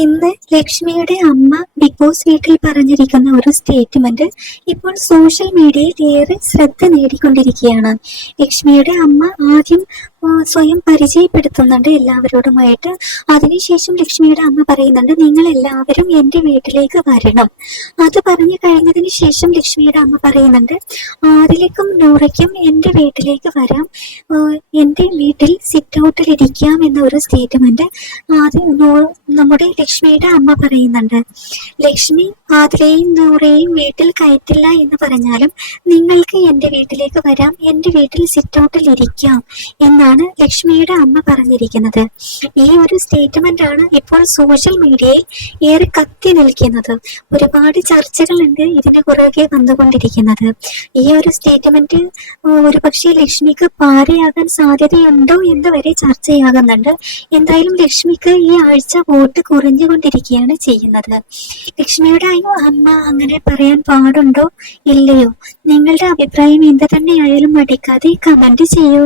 ഇന്ന് ലക്ഷ്മിയുടെ അമ്മ ബോസ് വീട്ടിൽ പറഞ്ഞിരിക്കുന്ന ഒരു സ്റ്റേറ്റ്മെന്റ് ഇപ്പോൾ സോഷ്യൽ മീഡിയയിൽ ഏറെ ശ്രദ്ധ നേടിക്കൊണ്ടിരിക്കുകയാണ്. ലക്ഷ്മിയുടെ അമ്മ ആദ്യം സ്വയം പരിചയപ്പെടുത്തുന്നുണ്ട് എല്ലാവരോടുമായിട്ട്. അതിനുശേഷം ലക്ഷ്മിയുടെ അമ്മ പറയുന്നുണ്ട് നിങ്ങൾ എല്ലാവരും എന്റെ വീട്ടിലേക്ക് വരണം. അത് പറഞ്ഞു കഴിഞ്ഞതിന് ശേഷം ലക്ഷ്മിയുടെ അമ്മ പറയുന്നുണ്ട് ആദിലേക്കും നൂറയ്ക്കും എന്റെ വീട്ടിലേക്ക് വരാം. എന്റെ വീട്ടിൽ സിറ്റ് ഔട്ടിൽ ഇരിക്കാം എന്ന ഒരു സ്റ്റേറ്റ്മെന്റ് ആദ്യം നമ്മുടെ ലക്ഷ്മിയുടെ അമ്മ പറയുന്നുണ്ട്. ലക്ഷ്മി ആതിരയും നൂറയും വീട്ടിൽ കയറ്റില്ല എന്ന് പറഞ്ഞാലും നിങ്ങൾക്ക് എന്റെ വീട്ടിലേക്ക് വരാം എന്റെ വീട്ടിൽ സിറ്റ് ഔട്ടിൽ ഇരിക്കാം എന്നാണ് ലക്ഷ്മിയുടെ അമ്മ പറഞ്ഞിരിക്കുന്നത്. ഈ ഒരു സ്റ്റേറ്റ്മെന്റ് ആണ് ഇപ്പോൾ സോഷ്യൽ മീഡിയയിൽ ഏറെ കത്തി നിൽക്കുന്നത്. ഒരുപാട് ചർച്ചകളുണ്ട് ഇതിന് പുറകെ വന്നുകൊണ്ടിരിക്കുന്നത്. ഈ ഒരു സ്റ്റേറ്റ്മെന്റ് ഒരു പക്ഷേ ലക്ഷ്മിക്ക് പാരയാകാൻ സാധ്യതയുണ്ടോ എന്ന് വരെ ചർച്ചയാകുന്നുണ്ട്. എന്തായാലും ലക്ഷ്മിക്ക് ഈ ആഴ്ച വോട്ട് കുറഞ്ഞുകൊണ്ടിരിക്കുകയാണ് ചെയ്യുന്നത്. ലക്ഷ്മിയുടെ അയ്യോ അമ്മ അങ്ങനെ പറയാൻ പാടുണ്ടോ? ഇല്ലയോ. നിങ്ങളുടെ അഭിപ്രായം എന്ത് തന്നെയായാലും മടിക്കാതെ കമന്റ് ചെയ്യൂ.